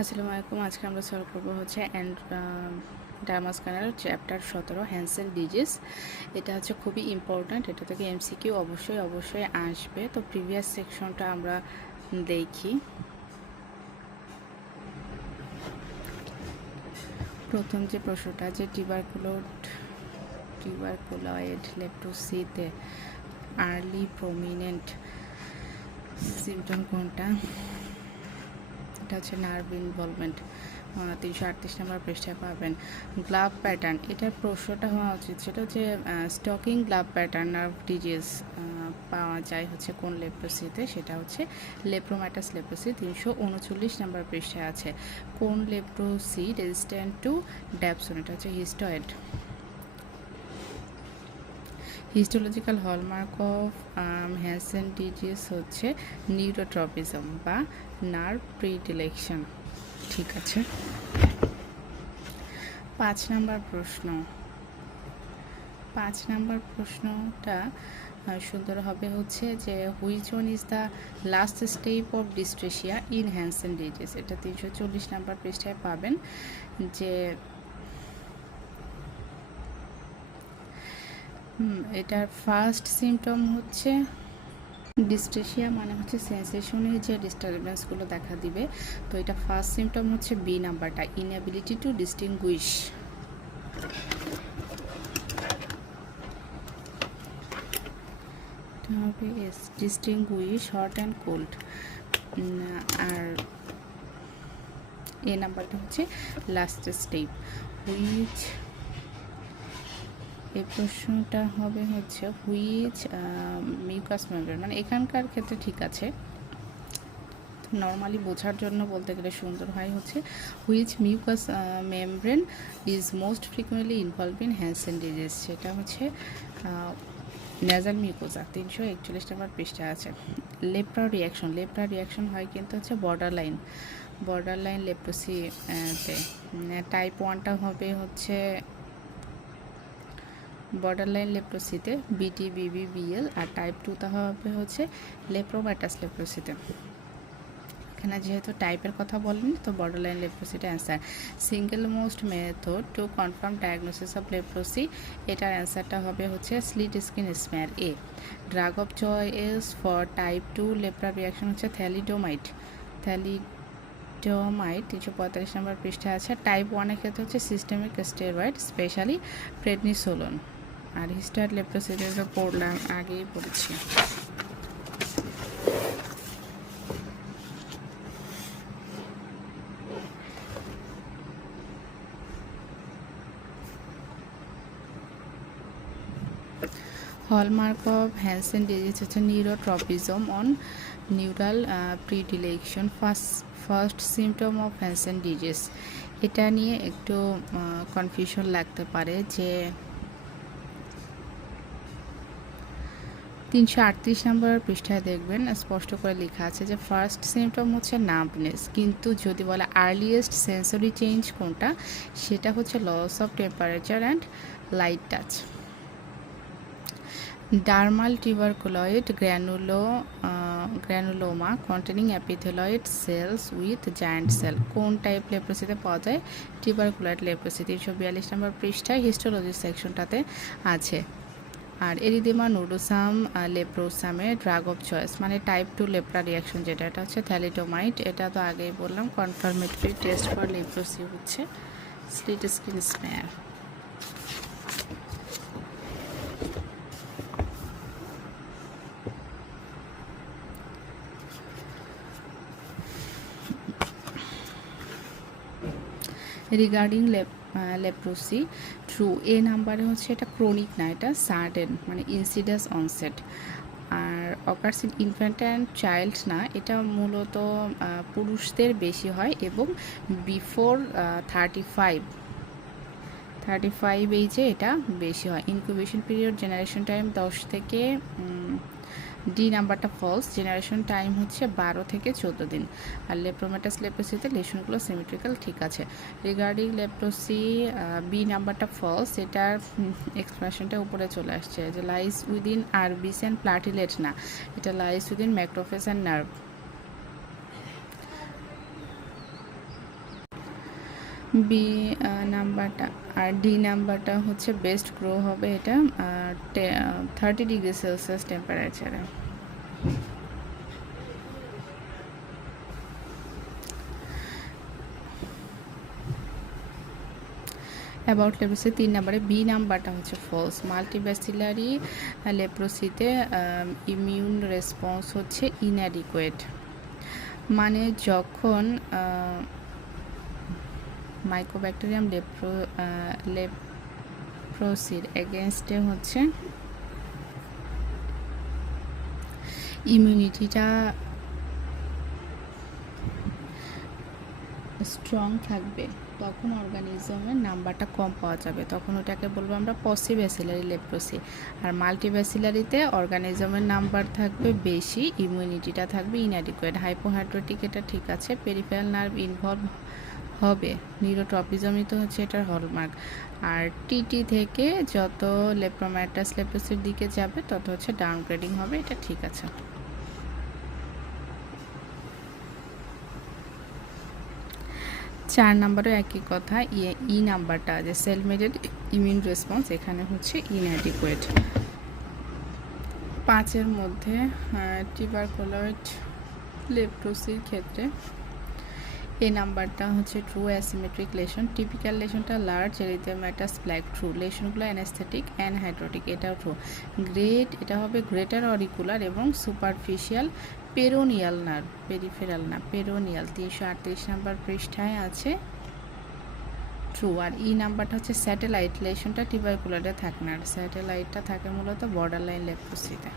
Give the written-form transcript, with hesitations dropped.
আসসালামু আলাইকুম। আজকে আমরা সলভ করবো হচ্ছে ডার্মাস কানাল চ্যাপ্টার 17 হ্যান্সেল ডিজিজ। এটা হচ্ছে খুবই ইম্পর্ট্যান্ট, এটা থেকে এমসিকিউ অবশ্যই আসবে। তো প্রিভিয়াস সেকশনটা আমরা দেখি। প্রথম যে প্রশ্নটা যে টিউবারকুলয়েড লেপ্টোসিতে আর্লি প্রমিনেন্ট সিমটম কোনটা? এটা হচ্ছে নার্ভ ইনভলভমেন্ট। 338 নম্বর পৃষ্ঠায় পাবেন। গ্লাভ প্যাটার্ন, এটার প্রশ্নটা হওয়া উচিত সেটা হচ্ছে stocking glove pattern nerve disease পাওয়া যায় হচ্ছে কোন লেপ্রোসিতে? সেটা হচ্ছে লেপ্রোম্যাটাস লেপ্রোসি। 339 নম্বর পৃষ্ঠায় আছে। কোন লেপ্রোসি রেজিস্ট্যান্ট টু ড্যাপসন? এটা হচ্ছে histoid. Histological hallmark of Hansen disease হচ্ছে নিউরোট্রপিজম বা নার্ভ প্রিডিলেকশন। ঠিক আছে। 5 নাম্বার প্রশ্নটা সুন্দর হবে হচ্ছে যে which one is the last step of ডিস্ট্রেশিয়া ইন হ্যান্সেন ডিজিজ? এটা 340 নাম্বার পৃষ্ঠায় পাবেন। যে এটার ফার্স্ট সিমটম হচ্ছে ডিস্ট্রেশিয়া, মানে হচ্ছে সেন্সেশনের যে ডিস্টারবেন্সগুলো দেখা দিবে। তো এটা ফার্স্ট সিমটম হচ্ছে বি নাম্বারটা, ইনএবিলিটি টু ডিস্টিংগুইশ। হবে ডিস্টিংগুইশ হট অ্যান্ড কোল্ড। আর এ নাম্বারটা হচ্ছে লাস্ট স্টেপ। হুইচ, এই প্রশ্নটা হবে হচ্ছে হুইচ মিউকাস মেমব্রেন, মানে এখানকার ক্ষেত্রে ঠিক আছে, নর্মালি বোঝার জন্য বলতে গেলে সুন্দর হয় হচ্ছে which mucous membrane is most frequently involve in Hansen disease? সেটা হচ্ছে নেজাল মিউকোজা। 341 নম্বর পৃষ্ঠা আছে। লেপ্রা রিয়াকশন হয় কিন্তু হচ্ছে বর্ডার লাইন লেপ্রোসিতে। টাইপ 1টা হবে হচ্ছে বর্ডার লাইন লেপ্রোসিতে বিটি বিবি বিএল, আর টাইপ 2টা হবে হচ্ছে লেপ্রোম্যাটাস লেপ্রোসিতে। এখানে যেহেতু টাইপের কথা বলেন তো বর্ডার লাইন লেপ্রোসিটা answer. Single most method to confirm diagnosis of leprosy, এটার অ্যান্সারটা হবে হচ্ছে স্লিট স্কিন স্মেয়ার এ। Drug of choice for type 2 lepra reaction হচ্ছে থ্যালিডোমাইড। 345 নম্বর পৃষ্ঠা আছে। টাইপ 1-এর ক্ষেত্রে হচ্ছে সিস্টেমিক স্টেরয়েড, স্পেশালি প্রেডনিসোলোন। আর হিস্টার লেপ্রোসিতে তো পড়লাম, আগেই পড়েছি। হলমার্ক অফ হ্যান্সেন ডিজিজ হচ্ছে neurotropism on neural predilection. First symptom of Hansen disease, এটা নিয়ে একটু কনফিউশন লাগতে পারে যে 338 নম্বর পৃষ্ঠায় দেখবেন স্পষ্ট করে লেখা আছে যে ফার্স্ট সিমটম হচ্ছে নাম্বনেস, কিন্তু যদি বলে আর্লিয়েস্ট সেন্সরি চেঞ্জ কোনটা, সেটা হচ্ছে loss of temperature and light touch. Dermal tuberculoid granuloma containing epithelioid cells with giant cell কোন টাইপ লেপ্রোসিতে পাওয়া যায়? টিউবারকুলয়েড লেপ্রোসি। 342 নম্বর পৃষ্ঠায় হিস্টোলজি সেকশনটাতে আছে। আর এরিদেমা নোডোসাম লেপ্রোসামে ড্রাগ অফ চয়েস, মানে টাইপ 2 লেপ্রা রিয়াকশন যেটা, এটা হচ্ছে থ্যালিডোমাইড। এটা তো আগেই বললাম। কনফার্মেটরি টেস্ট ফর লেপ্রোসি হচ্ছে slit skin smear. Regarding leprosy true, A নাম্বারে হচ্ছে এটা ক্রনিক না, এটা সাডেন, মানে ইনসিডাস অনসেট। আর occurs in infant and child না, এটা মূলত পুরুষদের বেশি হয় এবং বিফোর 35 এইজে এটা বেশি হয়। ইনকিউবেশন পিরিয়ড জেনারেশন টাইম 10 থেকে ডি নাম্বারটা ফলস, জেনারেশন টাইম হচ্ছে 12 থেকে 14 দিন। আর লেপ্রোম্যাটাস লেপ্রোসিতে লেশনগুলো সিমেট্রিক্যাল, ঠিক আছে। রিগার্ডিং লেপ্রোসি বি নাম্বারটা ফলস, এটার এক্সপ্রেশনটা উপরে চলে আসছে যে lies within RBCs and platelet না, এটা lies within macrophage and nerve. B নাম্বারটা আর ডি নাম্বারটা হচ্ছে বেস্ট গ্রো হবে এটা 30°C টেম্পারেচারে। অ্যাবাউট লেপ্রোসি 3 নাম্বারে বি নাম্বারটা হচ্ছে ফলস। মাল্টিব্যাসিলারি লেপ্রোসিতে ইমিউন রেসপন্স হচ্ছে ইনঅ্যাডিকুয়েট, মানে যখন মাইকোব্যাকটেরিয়াম লেপ্রোসির এগেনস্টে হচ্ছে ইমিউনিটিটা স্ট্রং থাকবে, তখন অর্গানিজমের নাম্বারটা কম পাওয়া যাবে, তখন ওটাকে বলবো আমরা পসিব্যাসিলারি লেপ্রোসি। আর মাল্টিব্যাসিলারিতে অর্গানিজমের নাম্বার থাকবে বেশি, ইমিউনিটিটা থাকবে ইনঅ্যাডিকুয়েট। হাইপোহাইড্রোটিক এটা ঠিক আছে, পেরিফেরাল নার্ভ ইনভলভ হবে, নিউরোট্রপিজমই তো হচ্ছে এটার হলমার্ক। আর টিটি থেকে যত লেপ্রোম্যাটাস লেপ্রোসির দিকে যাবে তত হচ্ছে ডাউনগ্রেডিং হবে, এটা ঠিক আছে। 4 নাম্বারও একই কথা, ই নাম্বারটা যে সেল মেডেড ইমিউন রেসপন্স এখানে হচ্ছে ইনঅ্যাডিকুয়েট। 5-এর মধ্যে টিউবারকুলোয়েড লেপ্রোসির ক্ষেত্রে এই নাম্বারটা হচ্ছে ট্রু অ্যাসিমেট্রিক লেশন। টিপিক্যাল লেশনটা লার্জ এরিথেমাটাস প্ল্যাক, ট্রু। লেশনগুলো অ্যানেস্থেটিক অ্যানহাইড্রোটিক, এটাও ট্রু। গ্রেট এটা হবে গ্রেটার অরিকুলার এবং সুপারফিশিয়াল পেরোনিয়াল নার্ভ, পেরিফেরাল না পেরোনিয়াল। 338 নাম্বার পৃষ্ঠায় আছে, ট্রু। আর ই নাম্বারটা হচ্ছে স্যাটেলাইট লেশনটা টিউবারকুলারে থাকে না, আর স্যাটেলাইটটা থাকে মূলত বর্ডার লাইন লেপ্রোসিতে।